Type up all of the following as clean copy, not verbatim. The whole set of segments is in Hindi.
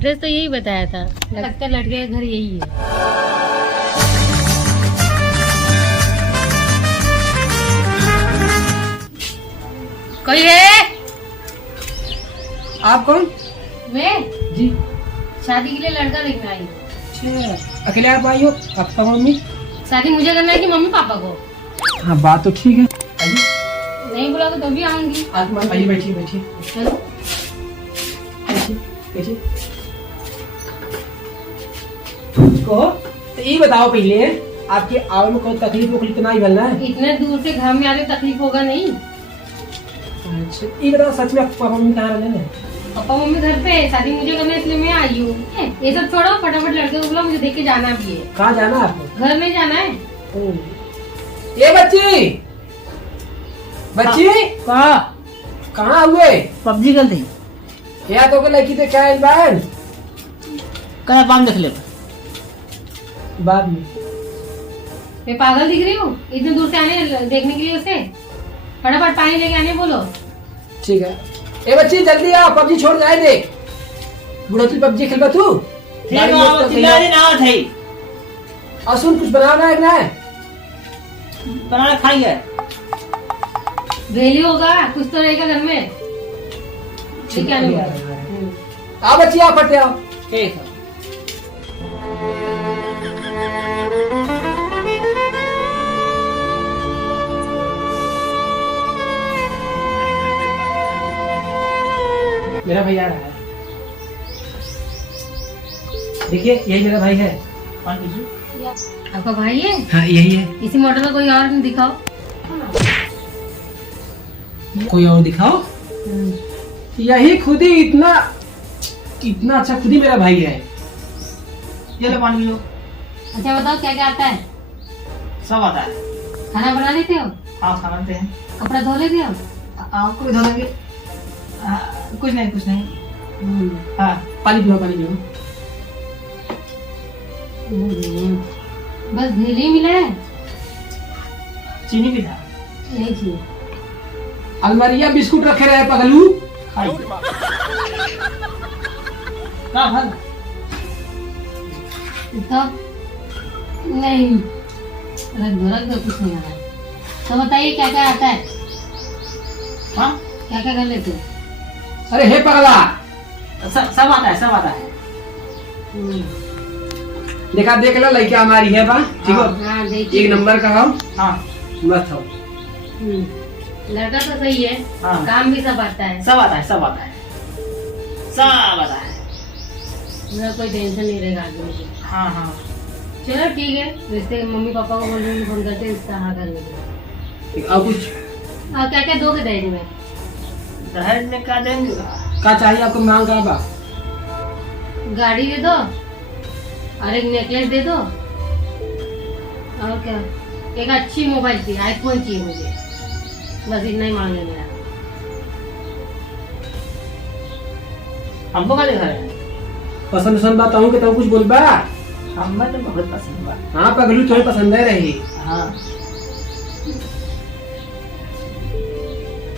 एड्रेस तो यही बताया था, लगता है लड़के का घर यही है। कोई है? आप कौन? मैं जी। शादी के लिए लड़का देखना आई। अच्छा, अकेले आप आई हो? Papa mummy? शादी मुझे करना है कि मम्मी पापा को? हाँ, बात तो ठीक है। आइए। नहीं बुला तो भी आऊंगी। आइए, बैठिए बैठिए चलो बैठिए बैठिए। को तो ये बताओ पहले, आपके आवे में कोई तकलीफ वकलीफ तो नहीं बनना है? इतने दूर से घर में आने तकलीफ होगा नहीं? अच्छा, ये बताओ सच में पापा मम्मी कहाँ रहने हैं? पापा मम्मी घर पे है, शादी मुझे करना है इसलिए मैं आई हूँ। ये सब छोड़ो, फटाफट लड़के को बुलाओ, मुझे देख के जाना भी है। कहाँ जाना है आपको? घर में जाना है। ये बच्ची बच्ची कहाँ हुए? पबजी खेलते हैं। क्या तो लड़की तो क्या बाहर कल पाम देख ले बाद में। मैं पागल दिख रही हूँ इतने दूर से आने देखने के लिए उसे? फटाफट पानी लेके आने बोलो। ठीक है। ए बच्ची जल्दी आ, पबजी छोड़ जाए दे। बुढ़ोती पबजी खेलबा तू? और सुन, कुछ बनाना है ना? बनाना खाएंगे। वेली होगा, कुछ तो रहेगा घर में। ठीक है आ बच्ची, आ फटे आओ। ठीक है। मेरा भाई आ रहा है, देखिए यही मेरा भाई है। आपका भाई है? हाँ यही है। इसी मॉडल का कोई और दिखाओ। कोई और दिखाओ। यही खुद ही इतना इतना अच्छा खुद ही मेरा भाई है। ये लो पानी लो। अच्छा बताओ क्या क्या आता है? सब आता है। खाना बना लेते हो? हाँ, खा लेते हैं। कपड़ा धो लेते हो? आपको भी धो लेंगे। कुछ नहीं कुछ नहीं। हाँ, पानी पियो पानी पियो। बस धेली मिला है? चीनी भी था। नहीं चाहिए। अलमारिया बिस्कुट रखे रहे पगलू। ना भर तो नहीं रख दो, कुछ नहीं आता। तो बताइए क्या क्या आता है? हाँ, क्या क्या कर लेते हो? अरे हे पगला, सब आता है, सब आता है। देखा देख ला लड़का हमारी है बा, ठीक हो? हाँ देखिए। एक नंबर का हो। हाँ, मत हो। लड़का तो सही है। हाँ। काम भी सब आता है। सब आता है, सब आता है, सब आता है। मेरा कोई टेंशन नहीं रहेगा आगे मुझे। हाँ हाँ, चलो ठीक है, रिश्ते मम्मी पापा को बोल रही फोन करते रिश्ता हाँ कर लेंगे। और कुछ क्या क्या दोगे दहेज में? दहेज में क्या देंगे? क्या चाहिए आपको? मांग करा बा। गाड़ी दे दो और एक नेकलेस दे दो, और क्या एक अच्छी मोबाइल चाहिए, आईफोन चाहिए मुझे। बस इतना ही मांगे मेरा। हमको क्या दिखा रहे हैं? पसंद पसंद बात कहूँ कि तो कुछ बोल बा। हमें तो बहुत पसंद हुआ। हाँ पगलू, तुम्हें पसंद है रही। हाँ,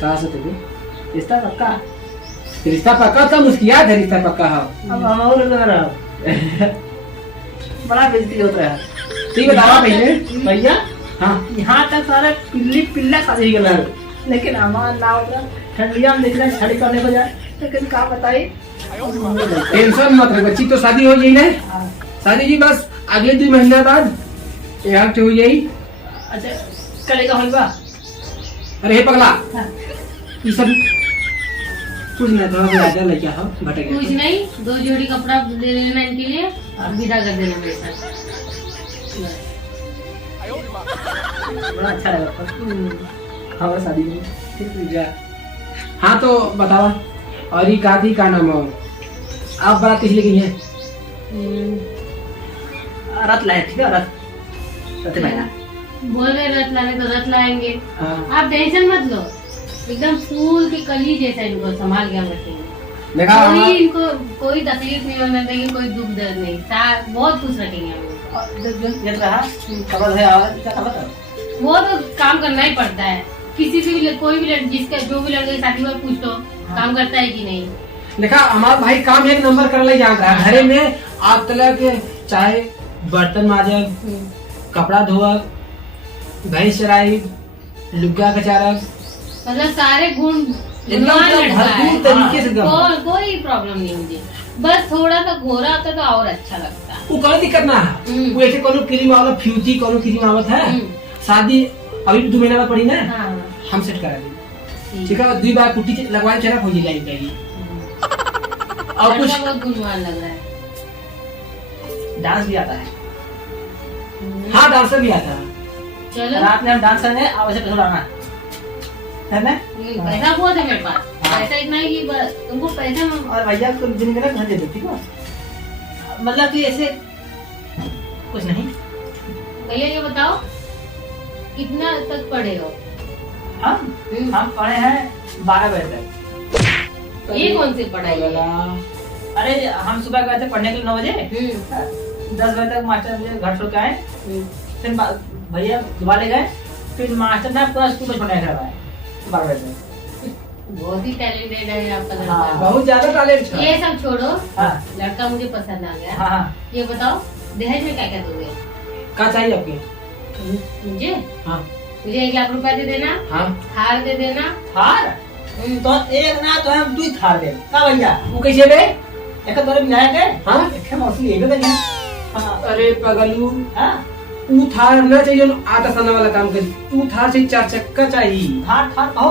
कहाँ से तुझे रिश्ता पक्का। रिश्ता पक्का? तो मुस्कियात है रिश्ता पक्का हो। अब हम और लग रहा बड़ा बेइज्जती होता है। ठीक बताओ पहले भैया, हाँ यहाँ तक सारे पिल्ला शादी गला, लेकिन हमारा नाव ठंडिया में निकला छड़ी करने को जाए, लेकिन क्या बताइए। टेंशन मत रख, बच्ची तो शादी हो गई ना। शादी जी बस अगले 2 महीने बाद यहाँ हो जाई। अच्छा, कलेगा होगा। अरे हे पगला, हाँ। ये सब कुछ नहीं, थोड़ा ज्यादा लग गया हो भटक कुछ गया। नहीं, 2 जोड़ी कपड़ा ले लेना इनके लिए और विदा कर देना मेरे साथ। बड़ा अच्छा लगा हमारा शादी में। ठीक है। हाँ तो बताओ, और ये का थी का नाम हो? आप बारात किस लिए गई हैं? रथ लाए, ठीक है, रथ लाए। बोल रहे रथ लाने तो रथ लाएंगे। हाँ। आप टेंशन मत लो, एकदम फूल की कली जैसा इनको संभाल के हम रखेंगे। देखा कोई इनको कोई तकलीफ नहीं होने देंगे, कोई दुख दर्द नहीं, बहुत खुश रखेंगे हम इनको। वो तो काम करना ही पड़ता है, किसी से भी कोई भी जिसका जो भी लड़के शादी में पूछ लो काम करता है कि नहीं। देखा हमारा भाई काम एक नंबर कर ले जाता है। घरे में आप तला के चाहे बर्तन माजे, कपड़ा धोआ, भैंस चराई, लुग्गा कचारा, मतलब सारे गुण एकदम गुणवान लड़का है। भरपूर तरीके से एकदम। कोई प्रॉब्लम नहीं मुझे, बस थोड़ा सा घोरा होता तो और अच्छा लगता। वो कोई दिक्कत ना है। वो ऐसे कोनो क्रीम वाला फ्यूटी कोनो क्रीम आवत है। शादी अभी 2 महीना बाद पड़ी ना, हाँ हम सेट करा देंगे। ठीक है, 2 बार पुट्टी लगवाए चला हो जाएगी। और कुछ बहुत गुणवान लग रहा है। डांस भी आता है। हाँ डांसर भी आता है। चलो रात में हम डांस करेंगे, आवश्यक पैसा उड़ाना है ना। पैसा बहुत है मेरे पास, पैसा इतना है कि बस तुमको पैसा और भैया को दिन का घर दे दो, ठीक है। मतलब कि ऐसे कुछ नहीं। भैया ये बताओ कितना तक पढ़े हो? हम पढ़े हैं 12 बजे तक। ये कौन सी पढ़ाई है? अरे हम सुबह गए थे पढ़ने के लिए 9 बजे, 10 बजे तक मास्टर मुझे घर छोड़ के आए। फिर भैया दोबारा ले गए, फिर मास्टर ने पूरा स्कूल में छोड़ने करवाया 12 बजे तक। बहुत ही टैलेंटेड है आपका लड़का। बहुत ज्यादा टैलेंट है। ये सब छोड़ो, हाँ लड़का मुझे पसंद आ गया। हाँ। ये बताओ दहेज में क्या क्या दोगे? क्या चाहिए आपके? मुझे हाँ मुझे 1 लाख रुपया दे देना, हाँ। हार दे देना। थार तो एक ना तो हम 2 थार दे का भैया। वो कैसे बे? एक तोरे मिलाया के हाँ एक मौसम ये भी करिए। हाँ अरे पगलू, हाँ तू थार ना चाहिए जो आटा साना वाला काम करी। तू थार चाहिए 4 चक्का चाहिए। थार थार कहो।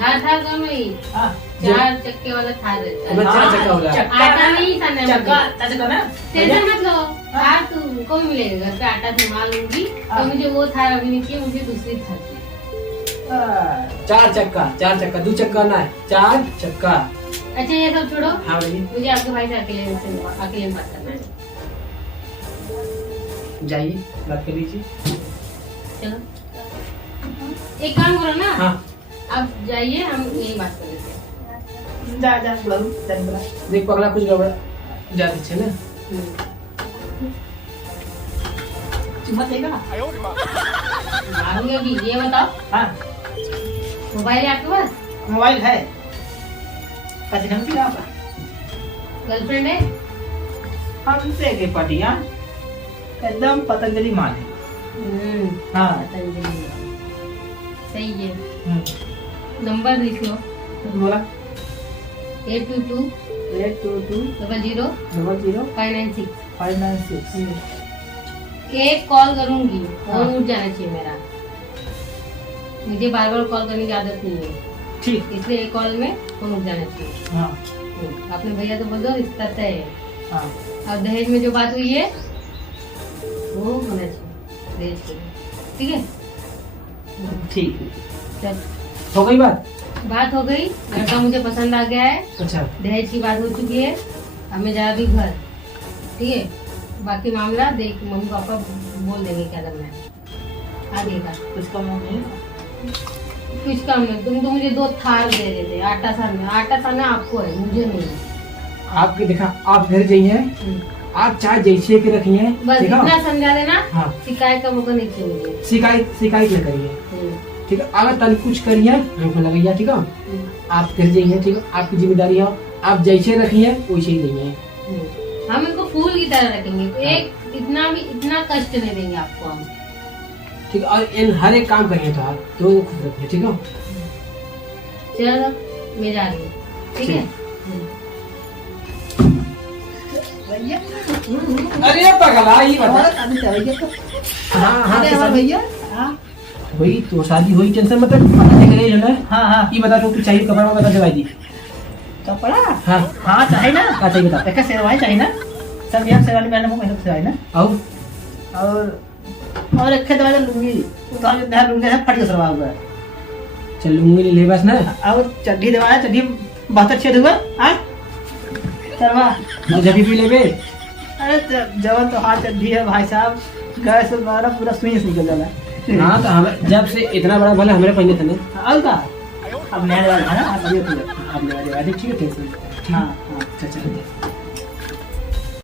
थार थार कम ही, हाँ 4 चक्के वाला थार रहता अब है। 4 चक्का होला। आटा नहीं साना चक्का मुझे। चक्का ना टेंशन मत लो, थार तुमको भी मिलेगा। घर पे आटा संभाल लूंगी तो मुझे वो थार अभी नहीं चाहिए, मुझे दूसरी थार चाहिए। 4 चक्का, 4 चक्का, 2 चक्का ना, 4 चक्का। अच्छा ये सब छोड़ो, हाँ भाई मुझे आपके भाई से अकेले में बात करना है। जाइए बात कर लीजिए। चलो एक काम करो ना, हाँ आप जाइए, हम यही बात कर लेते हैं। जा जा बुलाऊ चल बुला। देख पगला कुछ गड़बड़ जाती छे ना। चुम्मा देगा ना। मारूंगी अभी। ये बताओ हाँ मोबाइल है आपके पास? मोबाइल है। कैसे ढंग की आपका गर्लफ्रेंड है? हमसे के पटिया एकदम पतंजलि माल है। हाँ पतंजलि सही है। हम्म। नंबर लिख लो, बोला 822 822 00 00 596। 596। एक कॉल करूंगी, फोन हाँ। उठ जाना चाहिए मेरा। मुझे बार बार कॉल करने की आदत नहीं है, ठीक। इसलिए एक कॉल में फोन उठ जाना चाहिए। हाँ आपने भैया तो बोल दो रिश्ता तय है। हाँ और दहेज में जो बात हुई है वो होना चाहिए, दहेज के लिए। ठीक है ठीक। चल, हो गई बात। बात हो गई, लड़का मुझे पसंद आ गया है, अच्छा दहेज की बात हो चुकी है, अब मैं जा रही हूँ घर। ठीक है, बाकी मामला देख मम्मी पापा बोल देंगे क्या करना है, आगेगा। कुछ कम नहीं। कुछ काम नहीं, तुम तो मुझे 2 थार दे देते। आटा साना आपको है, मुझे नहीं है। आपके देखा, आप घर जाइए, आप चाहे जैसे के रखिए, बस देखा? इतना समझा देना, हाँ शिकायत का मौका नहीं चाहिए मुझे। शिकायत न करिए। ठीक है, अगर तन कुछ करिए हमको लगाइए। ठीक है, आप घर जाइए। ठीक है, आपकी जिम्मेदारी है, आप जैसे रखिए वैसे ही देंगे। हम इनको फूल की तरह रखेंगे, एक इतना कष्ट नहीं देंगे आपको हम। ठीक है, और इन हर एक काम करिए तो आप तो खुद रखिए। ठीक है, चलो मैं जा रही हूँ। ठीक है भैया अरे पगला ये बता। अभी तो भैया तो हाँ हाँ अरे तो हाँ शादी भैया। हाँ हुई तो शादी हुई, टेंशन मत ले। है हाँ हाँ ये बता तो चाहिए कपड़ा बता दवाई दी। कपड़ा हाँ हाँ चाहिए ना। क्या चाहिए बता। एक शेरवानी चाहिए ना, सब यहाँ शेरवानी पहनने को पैसा चाहिए ना। और एक दवाई लूंगी, तो हम इधर लूंगी फट के सरवा हुआ है। चल लूंगी ले बस ना। और चड्ढी दवाया, चड्ढी बहुत छेद हुआ। हाँ सरवा मुझे भी ले बे। अरे जवन तो हाथ चड्ढी है भाई साहब, गैस से हमारा पूरा स्विंग निकल जाला है। हाँ तो हमें जब से इतना बड़ा भला हमारे पहले थे ना। और का अब नया दवाई है ना, अब ये तो अब ले ठीक है टेंशन। हाँ हाँ अच्छा चल